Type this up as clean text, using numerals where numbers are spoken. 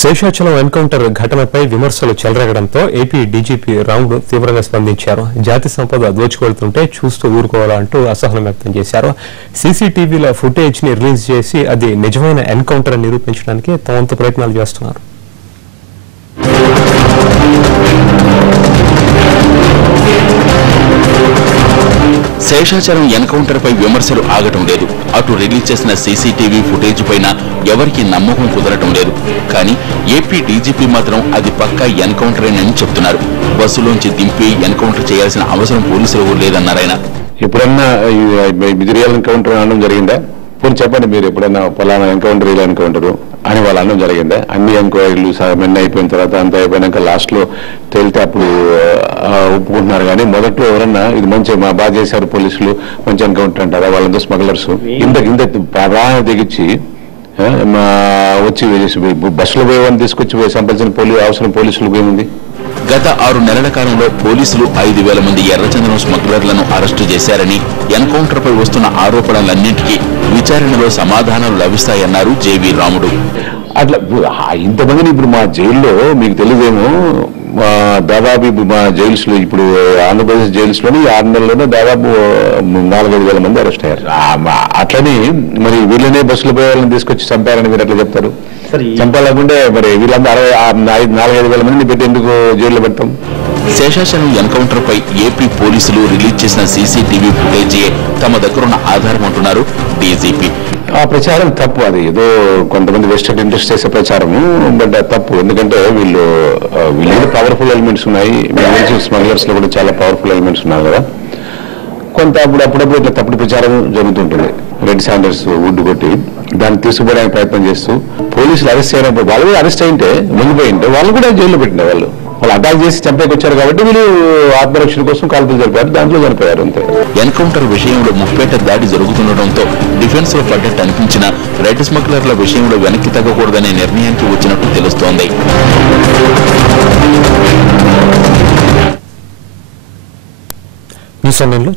Seshachalam encounter ఘటనపై విమర్శలు చెలరేగడంతో ఏపీ డీజీపీ రాముడు తీవ్రంగా స్పందించారు. జాతి సంపద దోచుకెళ్తుంటే చూస్తూ ఊరుకోవాలంటూ అసహనం వ్యక్తం చేశారు. సీసీటీవీల ఫుటేజ్ ని రిలీజ్ చేసి అది నిజమైన ఎన్కౌంటర్ అని నిరూపించడానికి తమ వంతు ప్రయత్నాలు చేస్తున్నారు. శేషాచలం ఎన్కౌంటర్ పై విమర్శలు ఆగటం లేదు. అటు రిలీజ్ చేసిన సీసీటీవీ ఫుటేజ్ పైన ఎవరికి నమ్మకం కుదరటం లేదు. కానీ ఏపీ డీజీపీ మాత్రం అది పక్కా ఎన్కౌంటరేనని చెప్తున్నారు. బస్సులోంచి దింపి ఎన్కౌంటర్ చేయాల్సిన అవసరం పోలీసులకు లేదన్నారాయన. ఎప్పుడన్నా ఇది రియల్ ఎన్కౌంటర్ అనడం జరిగిందా? పోనీ చెప్పండి, మీరు ఎప్పుడైనా ఫలానా ఎన్కౌంటర్ రియల్ ఎన్కౌంటర్ అని వాళ్ళు అనడం జరిగిందా? అన్ని ఎంక్వైరీలు మెన్న అయిపోయిన తర్వాత అంతా అయిపోయినాక లాస్ట్ లో తేలితే అప్పుడు ఒప్పుకుంటున్నారు. కానీ మొదట్లో ఎవరన్నా ఇది మంచి బాగా చేశారు పోలీసులు, మంచి ఎన్కౌంటర్ అంటారా? వాళ్ళంతా స్మగ్లర్స్ ఇంత ప్రాణం తెగించి వచ్చి బస్సులో పోయే వాళ్ళని తీసుకొచ్చి సంపాదించిన అవసరం పోలీసులకు ఏముంది? గత 6 నెలల కాలంలో పోలీసులు 5,000 మంది ఎర్రచందనం స్మగ్లర్లను అరెస్టు చేశారని, ఎన్కౌంటర్ పై వస్తున్న ఆరోపణలన్నింటికీ విచారణలో సమాధానాలు లభిస్తాయన్నారు జేవీ రాముడు. అట్లా ఇంతమందిని ఇప్పుడు మా జైల్లో మీకు తెలియదేమో, దాదాపు మా జైల్స్ లో ఇప్పుడు ఆంధ్రప్రదేశ్ జైల్స్ లోని 6 నెలల్లోనే దాదాపు 4,000-5,000 మంది అరెస్ట్ అయ్యారు. అట్లని మరి వీళ్ళనే బస్సులో పోయే వాళ్ళని తీసుకొచ్చి చంపారని మీరు ఎట్లా చెప్తారు? చంపాలనుకుంటే మరి వీళ్ళంతా 4,000-5,000 మందిని పెట్టి ఎందుకు జైల్లో పెడతాం? శేషాచలం ఎన్కౌంటర్ పై ఏపీ పోలీసులు రిలీజ్ చేసిన సీసీటీవీ ఫుటేజీ తమ దగ్గరున్న ఆధారం అంటున్నారు డీజీపీ. ఆ ప్రచారం తప్పు. అది ఏదో కొంతమంది వెస్టెడ్ ఇంట్రెస్ట్ చేసే ప్రచారము, బట్ తప్పు. ఎందుకంటే వీళ్ళు పవర్ఫుల్ ఎలిమెంట్స్ ఉన్నాయి. స్మగ్లర్స్ లో కూడా చాలా పవర్ఫుల్ ఎలిమెంట్స్ ఉన్నాయి కదా. కొంత అప్పుడప్పుడు ఇట్లా తప్పుడు ప్రచారం జరుగుతుంటుంది. రెడ్ శాండర్స్ వుడ్ కొట్టి దాన్ని తీసుకుపోవడానికి ప్రయత్నం చేస్తూ పోలీసులు అరెస్ట్ చేయడం, వాళ్ళు కూడా అరెస్ట్ అయింటే ముందుపోయి ఉంటే వాళ్ళు కూడా జైల్లో పెట్టిన వాళ్ళు అటాక్ చేసి చంపేకి వచ్చారు కాబట్టి వీళ్ళు ఆత్మరక్షణ కోసం కాల్పులు జరిపారు, దాంట్లో చనిపోయారు అంతే. ఎన్కౌంటర్ విషయంలో ముప్పేట దాడి జరుగుతుండటంతో డిఫెన్స్ లో పడ్డట్టు అనిపించిన రెడ్ స్మగ్లర్ల విషయంలో వెనక్కి తగ్గకూడదనే నిర్ణయానికి వచ్చినట్టు తెలుస్తోంది. ఈ సమయంలో